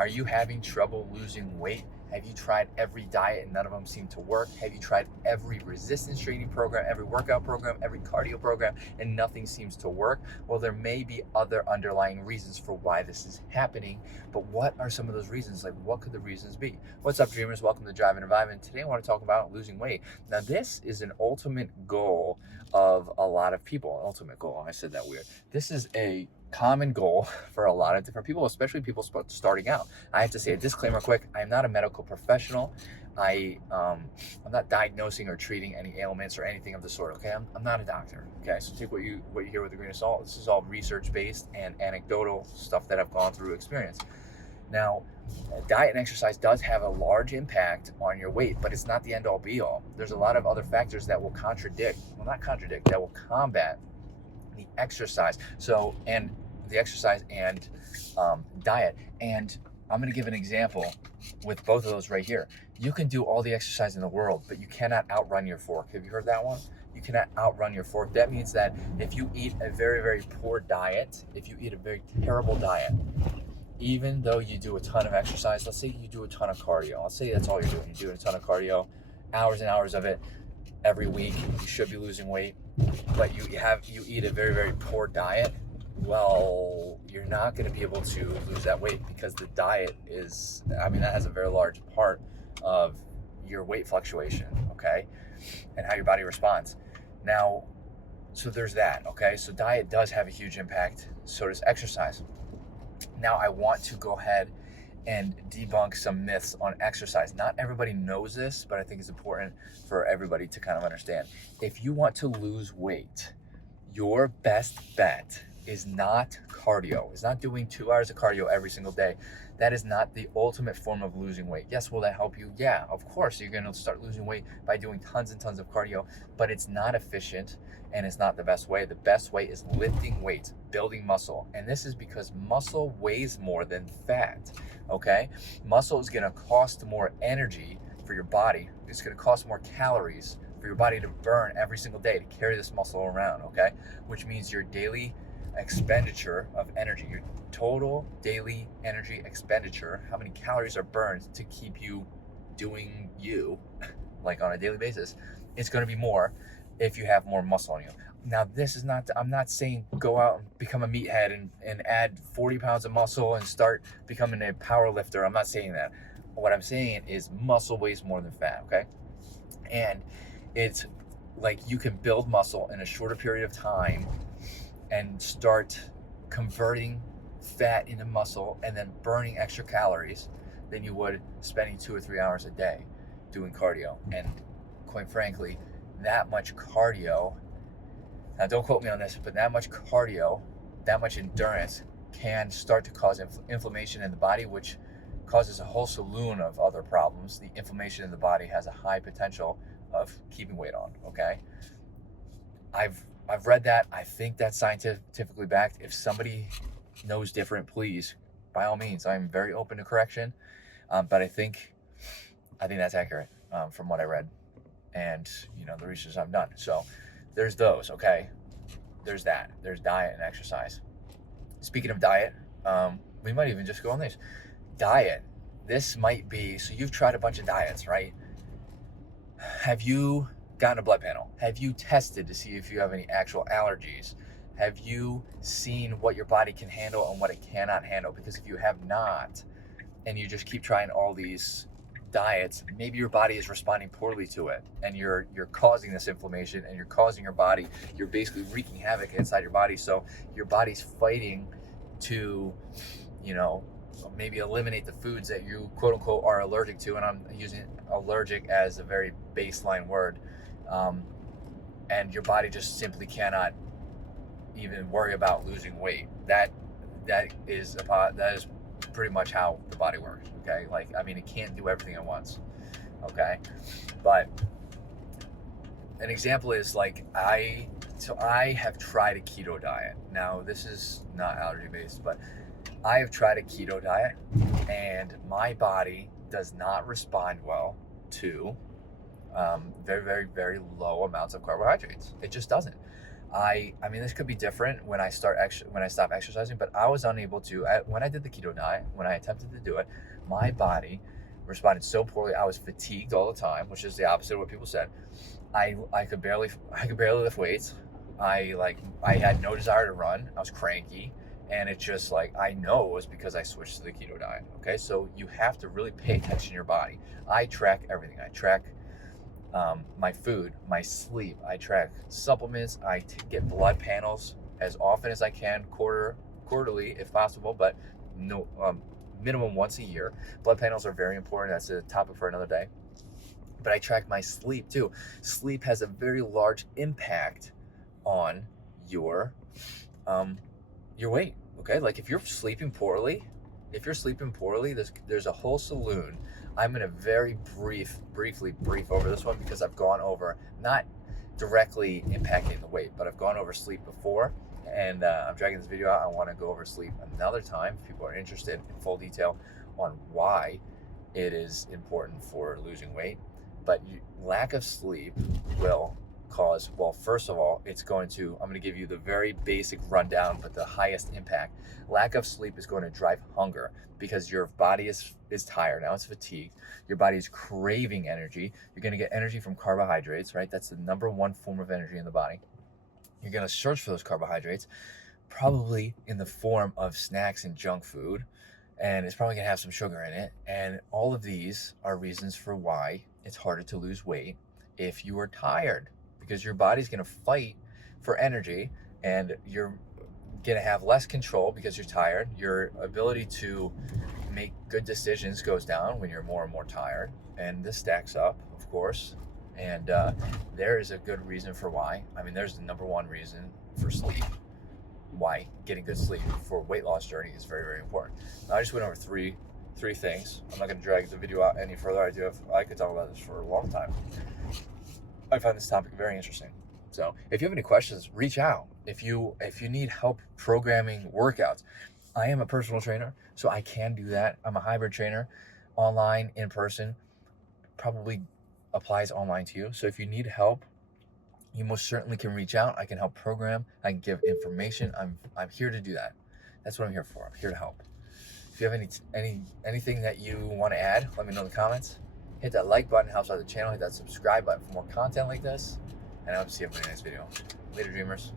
Are you having trouble losing weight? Have you tried every diet and none of them seem to work? Have you tried every resistance training program, every workout program, every cardio program, and nothing seems to work? Well, there may be other underlying reasons for why this is happening, but what are some of those reasons? Like, what could the reasons be? What's up, dreamers? Welcome to Drive and Revive, and today I want to talk about losing weight. Now, this is an ultimate goal of a lot of people. Ultimate goal, I said that weird. This is a common goal for a lot of different people, especially people starting out. I have to say a disclaimer quick. I'm not a medical professional. I'm not diagnosing or treating any ailments or anything of the sort. Okay, I'm not a doctor. Okay, so take what you hear with a grain of salt. This is all research based and anecdotal stuff that I've gone through experience. Now, diet and exercise does have a large impact on your weight, but it's not the end all be all. There's a lot of other factors that will that will combat the exercise. And the exercise and diet. And I'm going to give an example with both of those right here. You can do all the exercise in the world, but you cannot outrun your fork. Have you heard that one? You cannot outrun your fork. That means that if you eat a very, very poor diet, if you eat a very terrible diet, even though you do a ton of exercise, let's say you do a ton of cardio. Let's say that's all you're doing. You're doing a ton of cardio, hours and hours of it every week. You should be losing weight, but you eat a very, very poor diet. Well, you're not going to be able to lose that weight because the diet that has a very large part of your weight fluctuation, okay, and how your body responds. Now, so there's that, okay? So diet does have a huge impact, so does exercise. Now, I want to go ahead and debunk some myths on exercise. Not everybody knows this, but I think it's important for everybody to kind of understand. If you want to lose weight, your best bet is not cardio. It's not doing 2 hours of cardio every single day. That is not the ultimate form of losing weight. Yes, will that help you? Yeah, of course. You're going to start losing weight by doing tons and tons of cardio, but it's not efficient and it's not the best way. The best way is lifting weights, building muscle. And this is because muscle weighs more than fat, okay? Muscle is going to cost more energy for your body. It's going to cost more calories for your body to burn every single day to carry this muscle around, okay? Which means your daily expenditure of energy, your total daily energy expenditure, how many calories are burned to keep you doing you, like on a daily basis, it's going to be more if you have more muscle on you. Now, I'm not saying go out and become a meathead and add 40 pounds of muscle and start becoming a power lifter. I'm not saying that. What I'm saying is muscle weighs more than fat, okay? And it's like you can build muscle in a shorter period of time and start converting fat into muscle and then burning extra calories than you would spending 2 or 3 hours a day doing cardio. And quite frankly, that much cardio, now don't quote me on this, but that much cardio, that much endurance can start to cause inflammation in the body, which causes a whole slew of other problems. The inflammation in the body has a high potential of keeping weight on, okay? I've read that. I think that's scientifically backed. If somebody knows different, please, by all means, I'm very open to correction. But I think that's accurate from what I read and the research I've done. So there's those, okay? There's that. There's diet and exercise. Speaking of diet, we might even just go on this. Diet. This might be, so you've tried a bunch of diets, right? Have you gotten a blood panel? Have you tested to see if you have any actual allergies? Have you seen what your body can handle and what it cannot handle? Because if you have not, and you just keep trying all these diets, maybe your body is responding poorly to it, and you're causing this inflammation, and you're causing your body, you're basically wreaking havoc inside your body. So your body's fighting to, maybe eliminate the foods that you quote unquote are allergic to. And I'm using allergic as a very baseline word. And your body just simply cannot even worry about losing weight. That is pretty much how the body works, okay? It can't do everything at once, okay? But an example is I have tried a keto diet. Now, this is not allergy based, but I have tried a keto diet and my body does not respond well to very, very, very low amounts of carbohydrates. It just doesn't. I mean, this could be different when I stop exercising, but I was unable to, when I did the keto diet, when I attempted to do it, my body responded so poorly. I was fatigued all the time, which is the opposite of what people said. I could barely lift weights. I had no desire to run. I was cranky, and it just like, I know it was because I switched to the keto diet. Okay, so you have to really pay attention to your body. I track everything. I track my food, my sleep. I track supplements. I get blood panels as often as I can, quarterly if possible, but no, minimum once a year. Blood panels are very important. That's a topic for another day. But I track my sleep too. Sleep has a very large impact on your weight. Okay, like if you're sleeping poorly, there's a whole saloon. I'm gonna very briefly brief over this one because I've gone over, not directly impacting the weight, but I've gone over sleep before, and I'm dragging this video out. I want to go over sleep another time if people are interested in full detail on why it is important for losing weight. But lack of sleep will cause, well, first of all, I'm going to give you the very basic rundown, but the highest impact. Lack of sleep is going to drive hunger because your body is tired. Now it's fatigued. Your body is craving energy. You're going to get energy from carbohydrates, right? That's the number one form of energy in the body. You're going to search for those carbohydrates, probably in the form of snacks and junk food, and it's probably going to have some sugar in it. And all of these are reasons for why it's harder to lose weight if you are tired, because your body's going to fight for energy, and you're going to have less control because you're tired. Your ability to make good decisions goes down when you're more and more tired, and this stacks up, of course. And there is a good reason for why. I mean, there's the number one reason for sleep, why getting good sleep for weight loss journey is very, very important. Now, I just went over three things. I'm not going to drag the video out any further. I could talk about this for a long time. I find this topic very interesting. So if you have any questions, reach out. If you need help programming workouts, I am a personal trainer, so I can do that. I'm a hybrid trainer, online, in person, probably applies online to you. So if you need help, you most certainly can reach out. I can help program. I can give information. I'm here to do that. That's what I'm here for. I'm here to help. If you have anything that you want to add, let me know in the comments. Hit that like button, helps out the channel. Hit that subscribe button for more content like this. And I hope to see you in the next video. Later, dreamers.